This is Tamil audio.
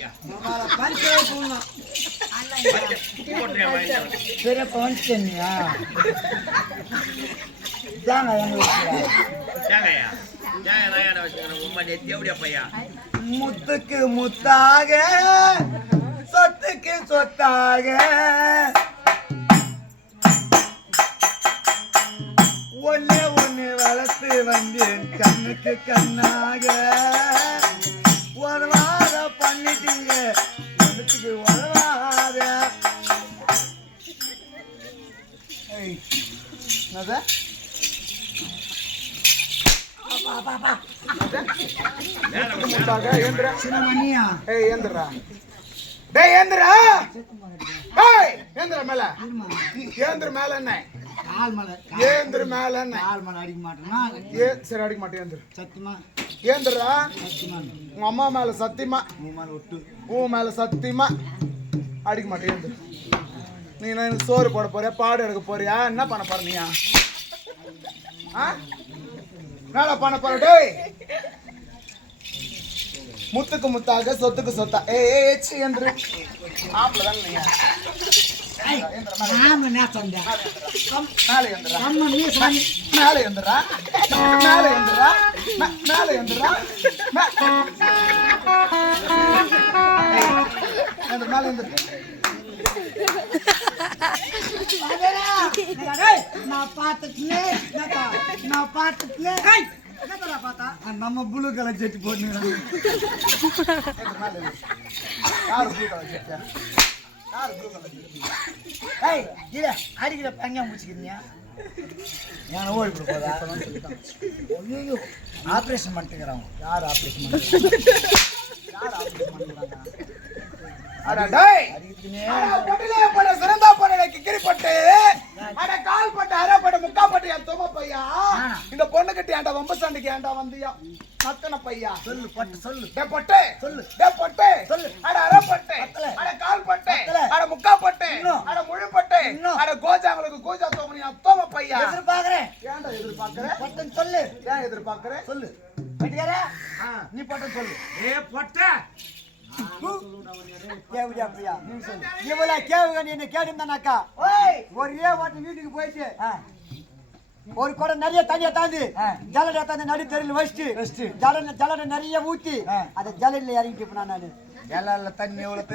பையா பெரிய பவன்யா முத்துக்கு முத்தாக சொத்துக்கு சொத்தாக ஒன்னே ஒன்னு வளர்த்து வந்தேன் கண்ணுக்கு கண்ணாக உறவாத பண்ணிட்டீங்க ஒன்றுக்கு உறவாத சின்னமணியா ஏந்திரா டேய் ஏந்திரா ஏய் ஏந்திரா மேல ஏந்திர மேல என்ன கால் மலை ஏந்திர மேல என்ன கால் மலை அடிக்க மாட்டேன்னா சரி அடிக்க மாட்டேன் ஏந்திர சத்தியமா ஏந்திரா சத்தியமா உங்க அம்மா மேல சத்தியமா மூணு விட்டு உன் மேல சத்தியமா அடிக்க மாட்டேன் ஏந்திர நீ எனக்கு சோறு போட போறியா பாடு எடுக்க போறியா என்ன பண்ண போற நீயா என்ன பண்ண போற டேய் முத்துக்கு முத்தாக சொத்துக்கு சொத்தா ஏச்சு என்று ஆம்பளதான் நீங்க மேலே எந்திரா மேலே எந்திரா மேலே எந்திரா மேலே எந்திரா மேலே எந்திரா நான் பார்த்துட்டேன் நம்ம புளு கலர் செட்டி போட்டு அடிக்கிற பங்க முடிச்சுக்கிறீங்க ஏன் ஓடி போதா ஆப்ரேஷன் பண்ணிட்டுக்கிறாங்க யார் ஆப்ரேஷன் இந்த பொண்ணு கட்டி ஏண்டா வம்ப சண்டைக்கு ஏண்டா வந்தியா மத்தன பையா சொல்லு பட்டு சொல்லு பொட்டே சொல்லு பொட்டே சொல்லு அட அரை பட்டே அட கால் பட்டே அட முக்கா பட்டே அட முழு பட்டே அட கோஜாங்களுக்கு கோஜா தோமனி அத்தோம பையா எதிர்பார்க்கறேன் ஏண்டா எதிர்பார்க்கறேன் பட்டன் சொல்லு ஏன் எதிர்பார்க்கறேன் சொல்லு பட்டியாரே நீ பட்டன் சொல்லு பொட்டை கேவுடியா பிரியா இவள கேவுக நீ என்ன கேட்டுந்தானாக்கா ஒரே வாட்டி வீட்டுக்கு போயிட்டு ஒரு குடம் நிறைய தண்ணியை தாண்டி ஜலடை தாண்டி நடு தெருவில் வச்சுட்டு ஜலடை நிறைய ஊத்தி அதை ஜலடில இறங்கிட்டு போனா நானு ஜலல தண்ணி எவ்வளவு